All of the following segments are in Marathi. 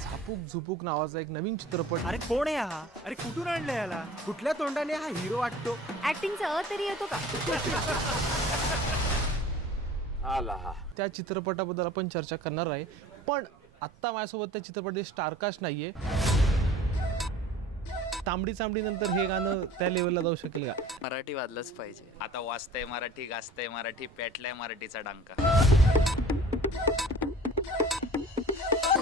झापूक झुपूक नावाचा एक नवीन चित्रपट. अरे कोण आहे हा? अरे कुठून आणलं याला? कुठल्या तोंडाने हा हिरो वाटतो? ऍक्टिंगचा तरी येतो का? आला. त्या चित्रपटाबद्दल आपण चर्चा करणार आहे, पण आत्ता माझ्यासोबत त्या चित्रपटाचे स्टारकास्ट नाहीये. तांबडी चांबडी नंतर हे गाणं त्या लेवलला जाऊ शकेल का? मराठी वाजलंच पाहिजे. आता वाचतंय मराठी, गाजतंय मराठी, पेटलाय मराठीचा डांका.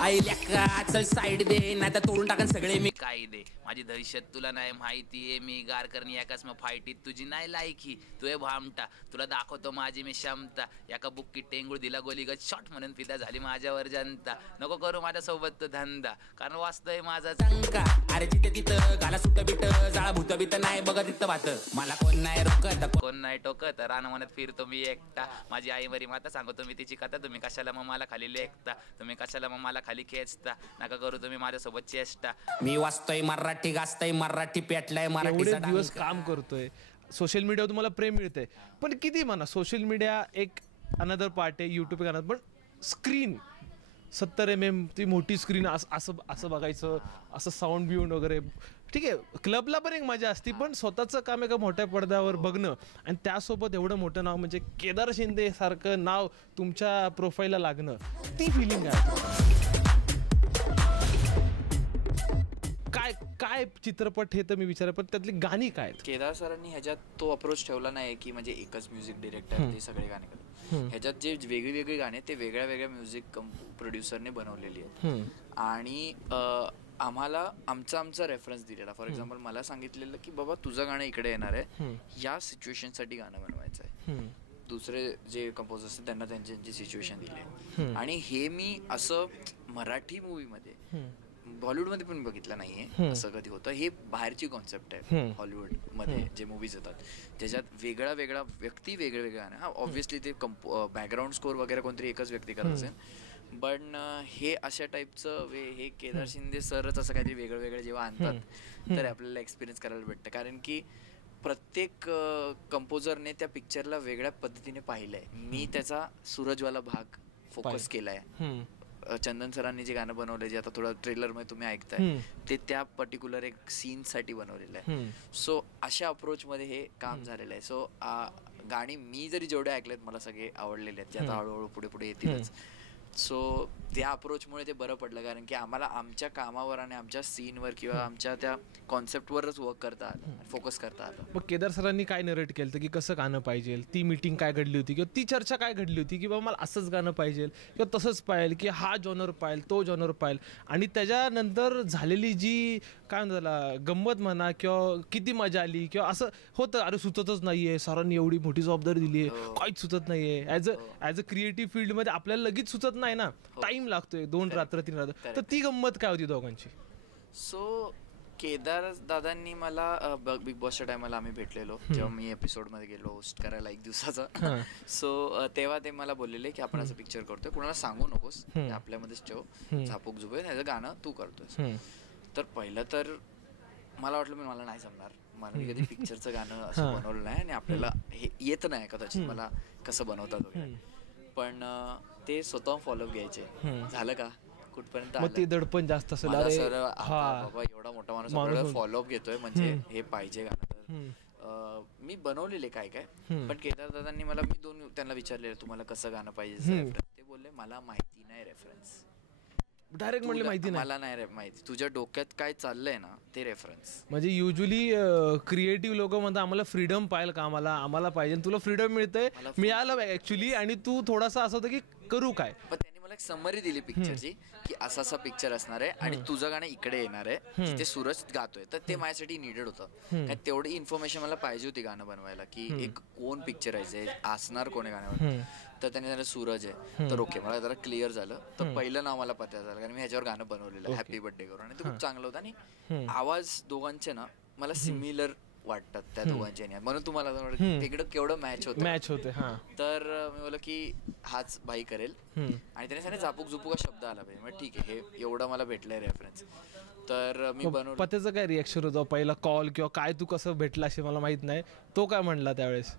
आई लेका चल साईड दे, नाही तर तोडून टाकन सगळे मी. काय दे माझी दहशत तुला नाही माहितीये, मी गार करणी एकाच मग फाईटीत तुझी नाही लायकी. तुझे भामटा तुला दाखवतो माझी मी क्षमता. एका बुक्कीत टेंगूळ दिला गोलीगत शॉट म्हणून फिदा झाली माझ्यावर जनता. नको करू माझ्यासोबत तो धंदा, कारण वाचतोय माझा चांका. अरे तिथे तिथं गाला सुट बिट, जाळा भूत बित नाही बघा तिथं भात. मला कोण नाही रोकत, कोण नाही टोकत, रान म्हणत फिरतो मी एकटा. माझी आई बरी माता सांगतो मी तिची कथा. तुम्ही कशाला मग मला खाली लेखता, तुम्ही कशाला मग मला खाली खेचता. नका करू तुम्ही माझ्यासोबत चेष्टा. मी वाचतोय मराठी, गाजतोय मराठी, पेटलाय मराठीचा एवढे दिवस काम करतोय, सोशल मीडियावर तुम्हाला प्रेम मिळतंय, पण किती म्हणा सोशल मीडिया एक अनदर पार्ट आहे, यूट्यूब एक अनदर. पण स्क्रीन 70 mm ती मोठी स्क्रीन, असं बघायचं, असं साऊंड बिऊंड वगैरे ठीक आहे. क्लबला पण एक मजा असते, पण स्वतःचं काम एका मोठ्या पडद्यावर बघणं आणि त्यासोबत एवढं मोठं नाव म्हणजे केदार शिंदे सारखं नाव तुमच्या प्रोफाईलला लागणं, ती फिलिंग आहे. काय चित्रपट हे तर मी विचार, पण त्यातली गाणी काय? केदार सरांनी ह्याच्यात तो अप्रोच ठेवला नाही की म्हणजे एकच म्युझिक डिरेक्टर ते सगळे गाणे करतात. ह्याच्यात जे वेगळी वेगळी गाणे ते वेगळ्या वेगळ्या म्युझिक प्रोड्युसरने बनवलेली आहेत. आणि आम्हाला आमचा रेफरन्स दिलेला. फॉर एक्झाम्पल मला सांगितलेलं की बाबा तुझं गाणं इकडे येणार आहे, या सिच्युएशनसाठी गाणं बनवायचं आहे. दुसरे जे कंपोजर्स आहेत त्यांना त्यांची सिच्युएशन दिली आहे. आणि हे मी असं मराठी मूवीमध्ये, बॉलिवूडमध्ये पण बघितलं नाहीये असं कधी होतं. हे बाहेरची कॉन्सेप्ट आहे हॉलिवूडमध्ये जे मूवीज येतात, ज्याच्यात वेगळा वेगळा व्यक्ती वेगळे वेगळे गाणं. हा ऑब्व्हियसली ते बॅकग्राऊंड स्कोर वगैरे कोणतरी एकच व्यक्ती करत असेल, पण हे अशा टाईपचं हे केदार शिंदे सरच असं काहीतरी वेगळं वेगळं जेव्हा आणतात तर आपल्याला एक्सपिरियन्स करायला भेटतं. कारण की प्रत्येक कंपोजरने त्या पिक्चरला वेगळ्या पद्धतीने पाहिलंय. मी त्याचा सूरजवाला भाग फोकस केलाय. चंदन सरांनी जे गाणं बनवलंय, जे आता थोडं ट्रेलर मध्ये तुम्ही ऐकताय, ते त्या पर्टिक्युलर एक सीन साठी बनवलेलं आहे. सो अशा अप्रोच मध्ये हे काम झालेलं आहे. सो गाणी मी जरी जेवढे ऐकलेत मला सगळे आवडलेले आहेत, ते आता हळूहळू पुढे पुढे येतीलच. सो त्या अप्रोचमुळे ते बरं पडलं, कारण की आम्हाला आमच्या कामावर आणि आमच्या सीनवर किंवा आमच्या त्या कॉन्सेप्टवरच वर्क करता आलं, फोकस करता आलं. मग केदार सरांनी काय नरेट केलं की कसं गाणं पाहिजे, ती मीटिंग काय घडली होती किंवा ती चर्चा काय घडली होती की बाबा मला असंच गाणं पाहिजे किंवा तसंच पाहिजे की हा जॉनर पाहिजे तो जॉनर पाहिजे, आणि त्याच्यानंतर झालेली जी काय म्हणतात त्याला गंमत म्हणा किंवा किती मजा आली किंवा असं होतं, अरे सुचतच नाहीये, सरांनी एवढी मोठी जबाबदारी दिली आहे, काहीच सुचत नाहीये. ॲज अ क्रिएटिव्ह फील्डमध्ये आपल्याला लगेच सुचत नाही ना, टाइम लागतोय, 2 रात्र 3 रात्र. तर ती गंमत काय होती दोघांची? सो केदार दादांनी मला बिग बॉसच्या टायमाला आम्ही भेटलेलो, जेव्हा मी एपिसोड मध्ये गेलो होस्ट करायला 1 दिवसाचा. सो तेव्हा ते मला बोललेले की आपण असं पिक्चर करतोय, कुणाला सांगू नकोस, आपल्यामध्येच ठेव, झापूक झुपूक ह्याचं गाणं तू करतोय. तर पहिलं तर मला वाटलं मला नाही जमणार, मला कधी पिक्चरचं गाणं असं बनवलं नाही आणि आपल्याला हे येत नाही कदाचित मला कसं बनवतात वगैरे. पण ते स्वतः फॉलोअप घ्यायचे, झालं का कुठपर्यंत ते दडपण जास्त असेल, सर बाबा एवढा मोठा माणूस फॉलोअप घेतोय म्हणजे हे पाहिजे गाणं. तर मी बनवलेले काय काय, पण केदार दादांनी मला, मी 2 त्यांना विचारलेलं तुम्हाला कसं गाणं पाहिजे, ते बोलले मला माहिती नाही रेफरन्स. डायरेक्ट म्हणले माहिती नाही, मला नाही माहिती, तुझ्या डोक्यात काय चाललंय ना ते रेफरन्स. म्हणजे युजली क्रिएटिव्ह लोक म्हणतात आम्हाला फ्रीडम पाहिजे कामाला, आम्हाला पाहिजे, तुला फ्रीडम मिळालं ऍक्च्युली, आणि तू थोडासा असं होतं की करू काय. पण त्यांनी मला एक समरी दिली पिक्चरची की असा असा पिक्चर असणार आहे आणि तुझं गाणं इकडे येणार आहे जिथे सूरज गातोय. तर ते माझ्यासाठी निडेड होतं, कारण तेवढी इन्फॉर्मेशन मला पाहिजे होती गाणं बनवायला की एक कोण पिक्चरायचं असणार, कोण आहे गाण्यावर. तर त्यांनी झालं सूरज आहे, तर ओके मला जरा क्लिअर झालं. तर पहिलं नाव मला पत्ता झालं, कारण मी ह्याच्यावर गाणं बनवलेलं हॅपी बर्थडे करून, आणि ते खूप चांगलं होतं. आणि आवाज दोघांचे ना मला सिमिलर वाटतात त्या दोघांचे, म्हणून तुम्हाला तिकडं केवढं मॅच होते. तर मी बोललो की हाच भाई करेल, आणि त्याने सांगितलं झापूक झुपूक हा शब्द आला पाहिजे. मग ठीक आहे, हे एवढं मला भेटलंय रेफरन्स. तर मी बनवलं. पत्याचं काय रिएक्शन होतं पहिला कॉल किंवा काय, तू कसं भेटला असे मला माहित नाही, तो काय म्हणला त्यावेळेस?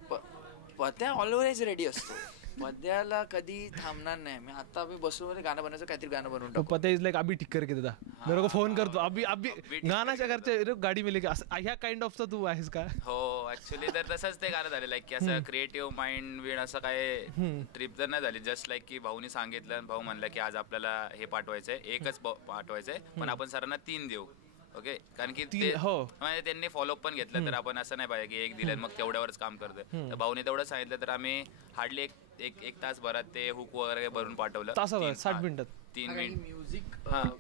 पत्या ऑलवेज रेडी असतो. पद्याला कधी थांबणार नाही. मी बसून मध्ये गाणं बनायचं, काहीतरी गाणं बनवून टाकू. पता इज लाइक अभी ठीक करके देता, मेरे को फोन करतो अभी अभी गाण्याच्या घरचे गाडी मिले की ह्या काइंड ऑफचा तू आहेस का? हो ऍक्च्युली तर तसंच ते गाणं झालं, लाईक की असं क्रिएटिव्ह माइंड विण असं काय ट्रिप तर नाही झाली. जस्ट लाईक की भाऊनी सांगितलं, भाऊ म्हणला की आज आपल्याला हे पाठवायचंय, एकच पाठवायचंय पण आपण सरांना 3 देऊ. ओके, कारण की ते म्हणजे त्यांनी फॉलोअप पण घेतलं, तर आपण असं नाही पाहिजे की एक दिलं मग तेवढ्यावरच काम करतोय. तर भाऊने तेवढं सांगितलं, तर आम्ही हार्डली एक तास भरात ते हुक वगैरे भरून पाठवलं. 60 मिनिटात 3 मिनिट.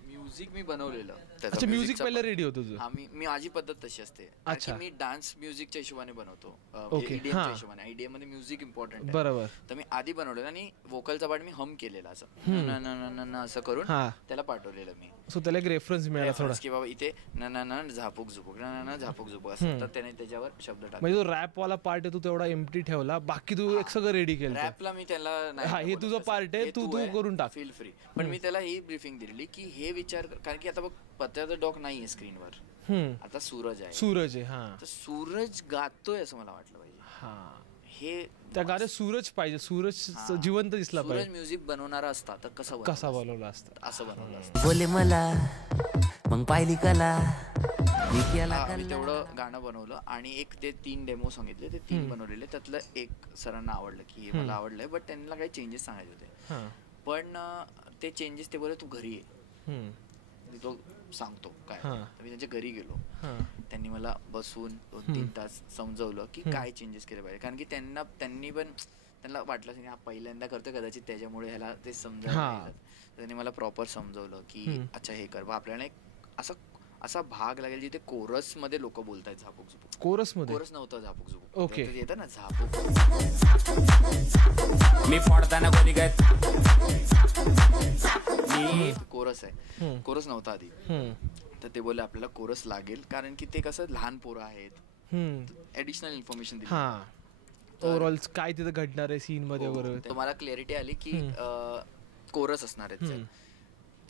म्युझिक मी बनवलेलं. अच्छा, म्युझिक पहिलं रेडी होतं तुझं? मी माझी पद्धत तशी असते. अच्छा, मी डान्स म्युझिकच्या हिशोबाने बनवतो. ओके, ईडीएमच्या हिशोबाने. ईडीएम मध्ये म्युझिक इम्पॉर्टंट. बरोबर. तर मी आधी बनवलेलं आणि वोकलचा पार्ट मी हम केलेला, असं असं करून त्याला पाठवलेलं मी. सो त्याला एक रेफरन्स मिळाला थोडा की बाबा इथे न झापूक झुपूक न झापूक झुपूक असं, तर त्याने त्याच्यावर शब्द टाकले. म्हणजे तो रॅप वाला पार्ट आहे तू तेवढा एम्प्टी ठेवला, बाकी तू एक सगळं रेडी केलं. रॅपला मी त्याला हे तुझं पार्ट आहे, तू करून टाक, फील फ्री. पण मी त्याला ही ब्रीफिंग दिली की हे विचार, कारण की आता बघ पत्त्याचा डॉग नाहीये स्क्रीनवर, आता सूरज आहे. सूरज आहे. तर सूरज गातोय असं मला वाटलं पाहिजे. हे त्या गाण्यात सूरज पाहिजे, सूरज जिवंत दिसला पाहिजे. सूरज म्युझिक बनवणारा असता तर कसा बनवला असता, असं बनवलं असतं. बोले मला मग पाहिली कला मी तेवढं गाणं बनवलं आणि एक ते 3 डेमो सांगितले, ते 3 बनवलेले. त्यातलं एक सरांना आवडलं की हे मला आवडलंय, बट त्यांना काही चेंजेस सांगायचे होते. पण ते चेंजेस ते बोलले तू घरी ये, तो सांगतो काय. मी त्यांच्या घरी गेलो, त्यांनी मला बसून 2-3 तास समजवलं की काय चेंजेस केले पाहिजे. कारण की त्यांना वाटलं की हा पहिल्यांदा करतोय कदाचित, त्याच्यामुळे ह्याला ते समजायला. त्यांनी मला प्रॉपर समजवलं की अच्छा हे कर, आपल्याला एक असा भाग लागेल जिथे कोरस मध्ये लोक बोलतायत झापूक झुपूक. कोरस नव्हतं झापूक झुपूक. ओके, येतं ना झापूक. मी फोडताना गोली गत कोरस आहे, कोरस नव्हता आधी. तर ते बोलले आपल्याला कोरस लागेल, कारण की ते कसं लहान पोरं आहेत, ऍडिशनल इन्फॉर्मेशन दिली. ओव्हरऑल काय तिथं घडणार आहे सीन मध्ये वगैरे, तुम्हाला क्लॅरिटी आली की कोरस असणार आहेत.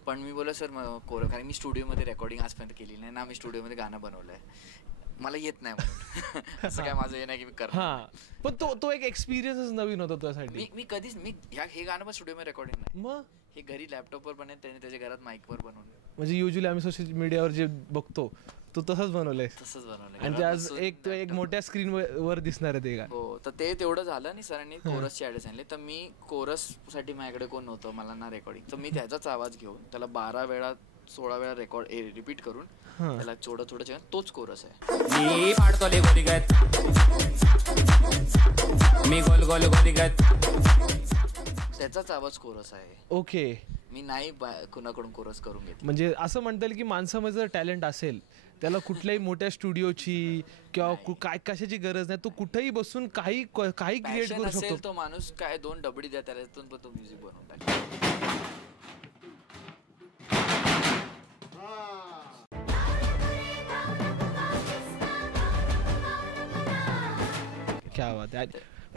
पण मी बोललो सर कोरस, कारण मी स्टुडिओमध्ये रेकॉर्डिंग आजपर्यंत केली नाही ना, मी स्टुडिओमध्ये गाणं बनवलंय, मला येत नाही म्हणून असं काय माझं हे नाही की मी करणार. पण तो एक एक्सपिरियन्सच नवीन होता तुझ्यासाठी. मी कधीच हे गाणं पण स्टुडिओमध्ये रेकॉर्डिंग नाही, मग हे घरी लॅपटॉपवर बनवून त्याने त्याच्या घरात माईकवर बनवून. म्हणजे युजली आम्ही सोशल मीडियावर जे बघतो तो तसंच बनवलंय, आणि ते आज एक मोठ्या स्क्रीन वर दिसणार आहे ते गाणं. हो, तर ते तेवढं झालं आणि सरांनी कोरसची ऍड सांगली. तर मी कोरस साठी माझ्याकडे कोण नव्हतं, मला ना रेकॉर्डिंग, तर मी त्याचाच आवाज घेऊन त्याला 12 वेळा 16 वेळा रिपीट करून त्याला थोडं तोच कोरस आहे. मी फाडतो गोली गत, मी गोल गोल गोली गत, त्याचाच आवाज कोरस आहे. ओके, मी नाही कुणाकडून कोरस करून घेतलं. म्हणजे असं म्हणता येईल की माणसामध्ये जर टॅलेंट असेल त्याला कुठल्याही मोठ्या स्टुडिओची किंवा काय कशाची गरज नाही, तो कुठेही बसून काही क्रिएट करू शकतो. तो माणूस काय 2 डबडी द्या त्यातून पण तो म्युझिक बनवून टाकेल. क्या बात आहे.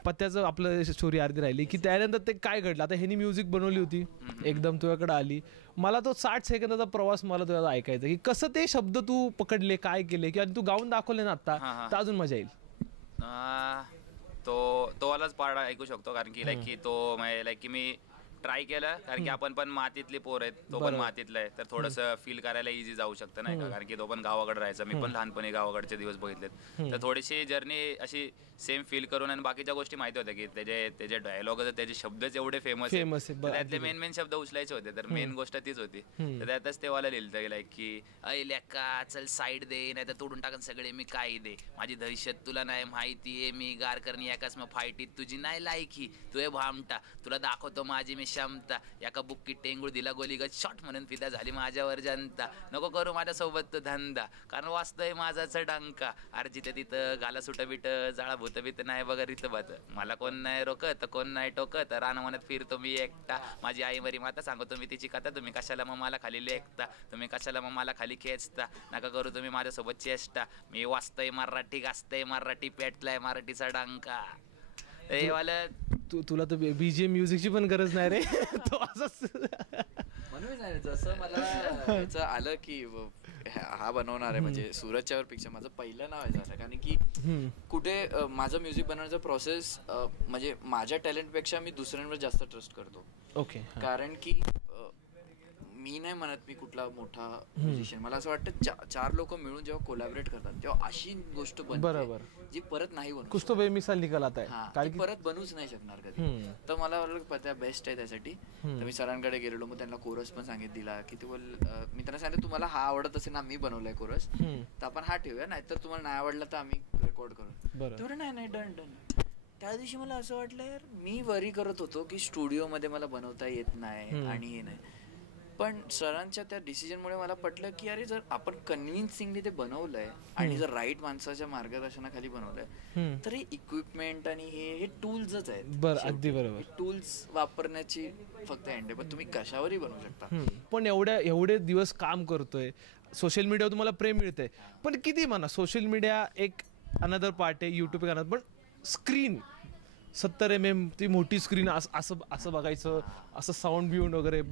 पत्त्याचं आपलं स्टोरी अर्धी राहिली की त्यानंतर ते काय घडलं. आता ह्यांनी म्युझिक बनवली होती, एकदम तुझ्याकडे आली. मला तो 60 सेकंदाचा प्रवास मला तुझ्या ऐकायचा की कसं ते शब्द तू पकडले, काय केले, किंवा तू गाऊन दाखवले ना आता, तर अजून मजा येईल. तो वालाच पार्ट ऐकू शकतो, कारण की लाईक की तो लाईक की मी ट्राय केलं, कारण की आपण पण मातीतले पोर आहेत, तो पण मातीतला आहे, तर थोडंसं फील करायला इझी जाऊ शकतं नाही का, कारण की तो पण गावाकडे राहायचा, मी पण लहानपणी गावाकडचे दिवस बघितलेत. तर थोडीशी जर्नी अशी सेम फील करून, आणि बाकीच्या गोष्टी माहिती होत्या की त्याचे डायलॉग, त्याचे शब्दच एवढे फेमस आहेत, त्यातले मेन शब्द उचलायचे होते, तर मेन गोष्ट तीच होती. तर त्यातच ते वाला लिहिलं लाईक की अय लेका चल साईड दे, नाही तर तोडून टाकन सगळे मी काय दे, माझी दहशत तुला नाही माहितीये, मी गार करणी एकाच मग फाईटीत तुझी नाही लायकी, तू भामटा तुला दाखवतो माझी मी क्षमता, एका बुक्की टेंगूळ दिला गोलीगत शॉट म्हणून फिदा झाली माझ्यावर जनता, नको करू माझ्यासोबत तो धंदा, कारण वाचतोय माझाच डंका, अरे जिथे तिथं गाला सुट बिट जाळा भूत बीत नाही बघा रित बात, मला कोण नाही रोकत कोण नाही टोकत, रानवनात फिरतो मी एकटा, माझी आई मरी माता सांगतो मी तिची कथा, तुम्ही कशाला मग मला खाली लेखता, तुम्ही कशाला मग मला खाली खेचता, नका करू तुम्ही माझ्यासोबत चेष्टा, मी वाचतोय मराठी गाजतोय मराठी पेटलाय मराठीचा डंका. हे वाला तुला तर बीजीएम म्युझिकची पण गरज नाही रे. तो असंच म्हणून जसं मला आलं की हा बनवणार आहे म्हणजे सूरजच्यावर पिक्चर माझं पहिलं नाव आहे झालं. कारण की कुठे माझं म्युझिक बनवण्याचा प्रोसेस म्हणजे माझ्या टॅलेंटपेक्षा मी दुसऱ्यांवर जास्त ट्रस्ट करतो. ओके. कारण की मी नाही म्हणत मी कुठला मोठा म्युझिशियन, मला असं वाटतं 4 लोक मिळून जेव्हा कोलॅबरेट करतात तेव्हा अशी गोष्ट बरोबर जी परत नाही बनू कुछ तो बेमिसाल निकल आता है. ती परत बनूच नाही शकणार कधी. तर मला वाटलं बेस्ट आहे त्यासाठी. तर मी सरांकडे गेलेलो, मग त्यांना कोरस पण सांगितलं दिला की मी त्यांना सांगितलं तुम्हाला हा आवडत असेल ना, मी बनवलाय कोरस तर आपण हा ठेवूया, नाहीतर तुम्हाला नाही आवडला तर आम्ही रेकॉर्ड करू. तेवढं नाही डन. त्या दिवशी मला असं वाटलं यार मी वरी करत होतो की स्टुडिओमध्ये मला बनवता येत नाही आणि हे नाही, पण सरांच्या त्या डिसिजनमुळे मला पटलं की अरे जर आपण कन्व्हिन्सिंगली ते बनवलंय आणि जर राईट माणसाच्या मार्गदर्शनाखाली बनवलंय तर हे इक्विपमेंट आणि हे टूल्सच आहेत. अगदी बरोबर. टूल्स वापरण्याची फक्त एंड आहे, पण तुम्ही कशावरही बनवू शकता. पण एवढे दिवस काम करतोय, सोशल मीडियावर तुम्हाला प्रेम मिळतंय, पण किती म्हणा सोशल मीडिया एक अनदर पार्ट आहे, युट्यूब एक अनदर, पण स्क्रीन 70 mm ती मोठी स्क्रीन असं बघायचं, असं साऊंड बिऊंड वगैरे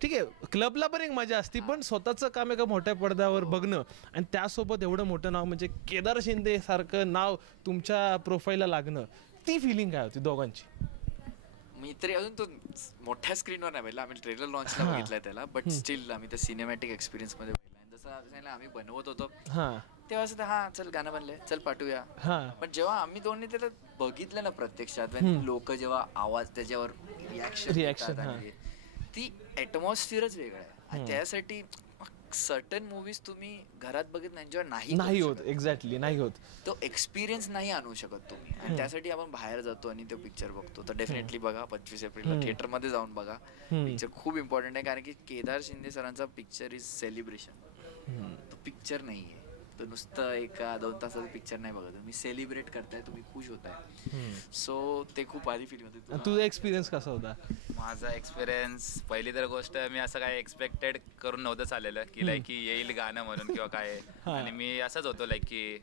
ठीक आहे. क्लबला पण एक मजा असते, पण स्वतःचं काम एका मोठ्या पडद्यावर बघणं आणि त्यासोबत एवढं मोठं नाव म्हणजे केदार शिंदे सारखं नाव तुमच्या प्रोफाईलला लागणं, ती फिलिंग काय होती दोघांची? मी तरी अजून तो मोठ्या स्क्रीनवर नाही बघितला, आम्ही ट्रेलर लॉन्चला बघितलाय त्याला, बट स्टील आम्ही त्या सिनेमॅटिक एक्सपिरियन्स मध्ये बघितला. जसं आम्ही बनवत होतो तेव्हा असं हा चल गाणं बनलंय चल पाठवूया, पण जेव्हा आम्ही दोन्ही त्याला बघितलं ना प्रत्यक्षात, लोक जेव्हा आवाज त्याच्यावर रिॲक्शन ती ॲटमॉस्फिअरच वेगळा आहे. आणि त्यासाठी सर्टन मूवीज तुम्ही घरात बघित नाही जेव्हा नाही होत. एक्झॅक्टली नाही होत, तो एक्सपिरियन्स नाही आणू शकत तुम्ही. आणि त्यासाठी आपण बाहेर जातो आणि तो पिक्चर बघतो. तर डेफिनेटली बघा 25 एप्रिलला थिएटर मध्ये जाऊन बघा. पिक्चर खूप इम्पॉर्टंट आहे, कारण की केदार शिंदे सरांचा पिक्चर इज सेलिब्रेशन. तो पिक्चर नाहीये, तो नुसतं 1-2 तासाचा पिक्चर नाही बघत, तुम्ही सेलिब्रेट करताय, तुम्ही खुश होताय. सो ते खूप भारी फील होते. तुझा एक्सपिरियन्स कसा होता? माझा एक्सपिरियन्स पहिली तर गोष्ट मी असं काय एक्सपेक्टेड करून नव्हतं चाललेलं की लाईक की येईल गाणं म्हणून किंवा काय. आणि मी असंच होतो लाईक की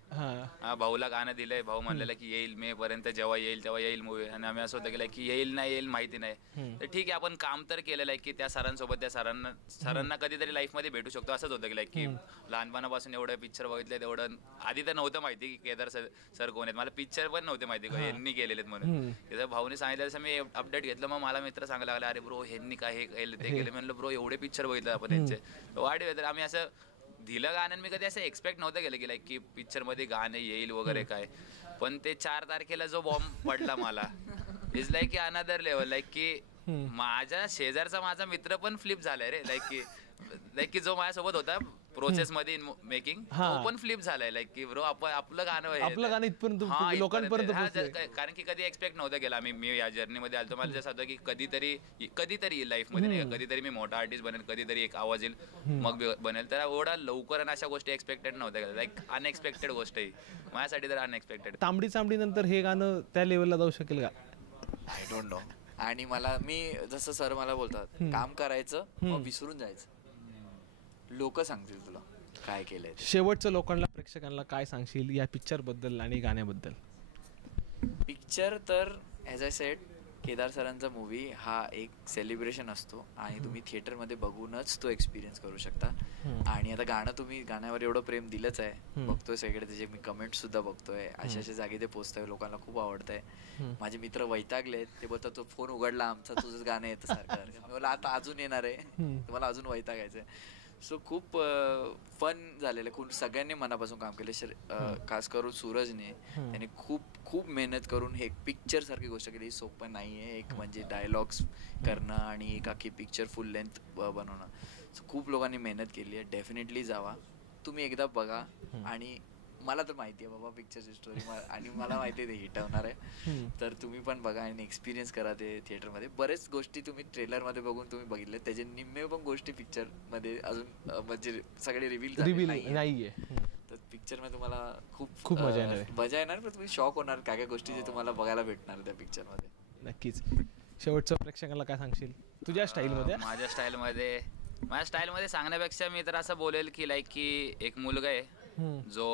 भाऊला गाणं दिलंय, भाऊ म्हणलेलं की येईल मे पर्यंत, जेव्हा येईल तेव्हा येईल मूवी. आणि आम्ही असं होतं की लाईक की येईल नाही येईल माहिती नाही, तर ठीक आहे आपण काम तर केलेलं आहे की त्या सरांसोबत, त्या सरांना कधीतरी लाईफमध्ये भेटू शकतो. असंच होतं की लाईक की लहानपणापासून एवढं पिक्चर बघितलं तेवढं आधी तर नव्हतं माहिती की केदार सर कोण आहेत. मला पिक्चर पण नव्हते माहिती यांनी केलेले म्हणून. त्याचं भाऊने सांगितलं तसं मी अपडेट घेतलं. मग मला मित्र सांगायला लागला अरे ब्रो ह्यांनी काय हे केलं ते केलं. म्हणलं ब्रो एवढे पिक्चर बघितलं आपण यांचे वाढ. तर आम्ही असं दिलं गाणं, मी कधी असं एक्सपेक्ट नव्हतं केलं की लाईक की पिक्चर मध्ये गाणं येईल वगैरे काय. पण ते 4 तारखेला जो बॉम्ब पडला मला इज लाईक की अनदर लेवल. लाईक की माझ्या शेजारचा माझा मित्र पण फ्लिप झालाय रे. लाईक की जो माझ्यासोबत होता प्रोसेस मध्ये मेकिंग, तो पण फ्लिप झालाय. लाईक की ब्रो आपलं गाणं इथपर्यंत लोकांपर्यंत, कारण की कधी एक्सपेक्ट नव्हतं केलं. मी या जर्नीमध्ये आलो, मला जसं होतं की कधीतरी येईल लाईफ मध्ये नाही, कधीतरी मी मोठा आर्टिस्ट बनेल, कधीतरी एक आवाज येईल मग बनेल. तर एवढा लवकर आणि अशा गोष्टी एक्सपेक्टेड नव्हत्या केल्या. लाईक अनएक्सपेक्टेड गोष्ट आहे माझ्यासाठी, तर अनएक्सपेक्टेड. तांबडी चांबडी नंतर हे गाणं त्या लेवलला जाऊ शकेल का? I don't know. आणि मी जसं सर मला बोलतात काम करायचं मग विसरून जायचं, लोक सांगतील तुला काय केलंय. शेवटचं लोकांना, प्रेक्षकांना काय सांगशील या पिक्चर बद्दल आणि गाण्याबद्दल? पिक्चर तर ॲज आय सेड, केदार सरांचा मूवी हा एक सेलिब्रेशन असतो आणि तुम्ही थिएटरमध्ये बघूनच तो एक्सपिरियन्स करू शकता. आणि आता गाण्यावर एवढं प्रेम दिलंच आहे, बघतोय सगळे त्याचे, मी कमेंट सुद्धा बघतोय, अशा जागी ते पोचतोय, लोकांना खूप आवडतंय. माझे मित्र वैतागलेत, ते बोलतात तो फोन उघडला आमचा तुझंच गाणं येतं सारखं. मी बोला आता अजून येणार आहे, तुम्हाला अजून वैतागायचंय. सो खूप फन झालेलं, खूप सगळ्यांनी मनापासून काम केलं. खास करून सूरजने त्याने खूप मेहनत करून हे पिक्चर सारखी गोष्ट केली. ही सोपं नाहीये, एक म्हणजे डायलॉग्स करणं आणि एक अख्खी पिक्चर फुल लेंथ बनवणं. सो खूप लोकांनी मेहनत केली आहे. डेफिनेटली जावा, तुम्ही एकदा बघा. आणि मला तर माहिती आहे बाबा पिक्चरची स्टोरी, आणि मला माहिती आहे ते हिट होणार आहे. तर तुम्ही पण बघा आणि एक्सपिरियन्स करा ते थिएटरमध्ये. बरेच गोष्टी तुम्ही ट्रेलरमध्ये बघून तुम्ही बघितले, त्याचे निम्मे पण गोष्टी पिक्चरमध्ये अजून म्हणजे सगळे रिव्हील नाहीये. तर पिक्चरमध्ये तुम्हाला खूप मजा येणार, पण तुम्ही शॉक होणार काय गोष्टी जे तुम्हाला बघायला भेटणार त्या पिक्चरमध्ये. नक्कीच. शेवटचं प्रेक्षकांना काय सांगशील तुझ्या स्टाईलमध्ये? माझ्या स्टाईलमध्ये सांगण्यापेक्षा मी तर असं बोलेल की लाईक की एक मुलगा आहे जो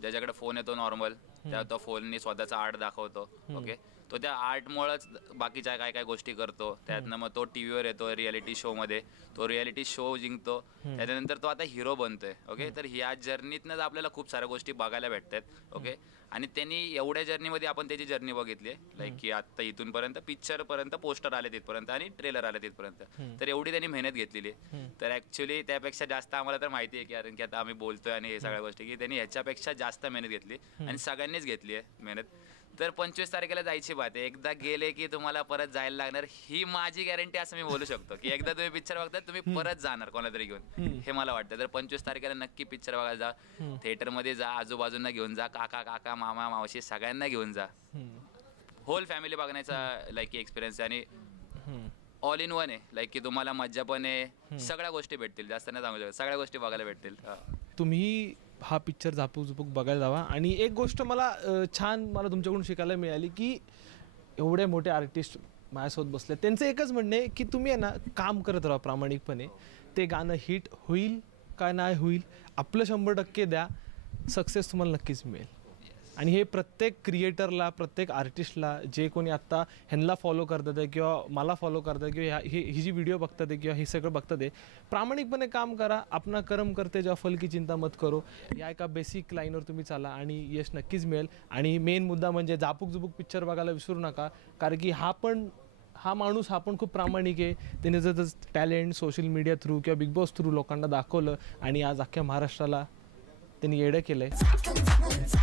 ज्याच्याकडे फोन येतो नॉर्मल, त्या तो फोननी स्वतःचा आर्ट दाखवतो. ओके, तो त्या आर्टमुळेच बाकीच्या काय काय गोष्टी करतो. त्यातनं मग तो टीव्हीवर येतो रियालिटी शो मध्ये, तो रियालिटी शो जिंकतो, त्याच्यानंतर तो आता हिरो बनतोय. ओके, तर ह्या जर्नीतनंच आपल्याला खूप साऱ्या गोष्टी बघायला भेटतात. ओके, आणि त्यांनी एवढ्या जर्नीमध्ये आपण त्याची जर्नी बघितली आहे, लाईक की आता इथून पर्यंत पिक्चर पर्यंत पोस्टर आले तिथपर्यंत आणि ट्रेलर आले तिथपर्यंत, तर एवढी त्यांनी मेहनत घेतलेली आहे. तर ऍक्च्युली त्यापेक्षा जास्त आम्हाला तर माहिती आहे की कारण की आता आम्ही बोलतोय आणि हे सगळ्या गोष्टी की त्यांनी ह्याच्यापेक्षा जास्त मेहनत घेतली आणि सगळ्यांनीच घेतली आहे मेहनत. तर 25 तारखेला जायची बात आहे. एकदा गेले की तुम्हाला परत जायला लागणार, ही माझी गॅरंटी असं मी बोलू शकतो की एकदा तुम्ही पिक्चर बघता तुम्ही परत जाणार कोणाला तरी घेऊन, हे मला वाटतं. तर 25 तारखेला नक्की पिक्चर बघायला जा, थिएटरमध्ये जा, आजूबाजूंना घेऊन जा, काका काका मामा मावशी सगळ्यांना घेऊन जा. होल फॅमिली बघण्याचा लाईक एक्सपिरियन्स आहे आणि ऑल इन वन आहे. लाईक की तुम्हाला मज्जा पण आहे, सगळ्या गोष्टी भेटतील, जास्त नाही सांगू शकत, सगळ्या गोष्टी बघायला भेटतील. तुम्ही हा पिक्चर झापूक झुपूक बघायला जावा. आणि एक गोष्ट मला छान मला तुमच्याकडून शिकायला मिळाली की एवढे मोठे आर्टिस्ट माझ्यासोबत बसले, त्यांचं एकच म्हणणं आहे की तुम्ही आहे ना काम करत राहा प्रामाणिकपणे, ते गाणं हिट होईल काय नाही होईल आपलं 100% द्या, सक्सेस तुम्हाला नक्कीच मिळेल. आणि हे प्रत्येक क्रिएटरला, प्रत्येक आर्टिस्टला, जे कोणी आत्ता ह्यांना फॉलो करतात आहे किंवा मला फॉलो करतात किंवा ही जी व्हिडिओ बघतात आहे किंवा हे सगळं बघतात आहे, प्रामाणिकपणे काम करा. आपणा कर्म करते जेव्हा फल की चिंता मत करो, या एका बेसिक लाईनवर तुम्ही चाला आणि यश नक्कीच मिळेल. आणि मेन मुद्दा म्हणजे झापूक झुपूक पिक्चर बघायला विसरू नका, कारण की हा माणूस पण खूप प्रामाणिक आहे. त्याने जर टॅलेंट सोशल मीडिया थ्रू किंवा बिग बॉस थ्रू लोकांना दाखवलं आणि आज अख्ख्या महाराष्ट्राला त्यांनी येडं केलं आहे.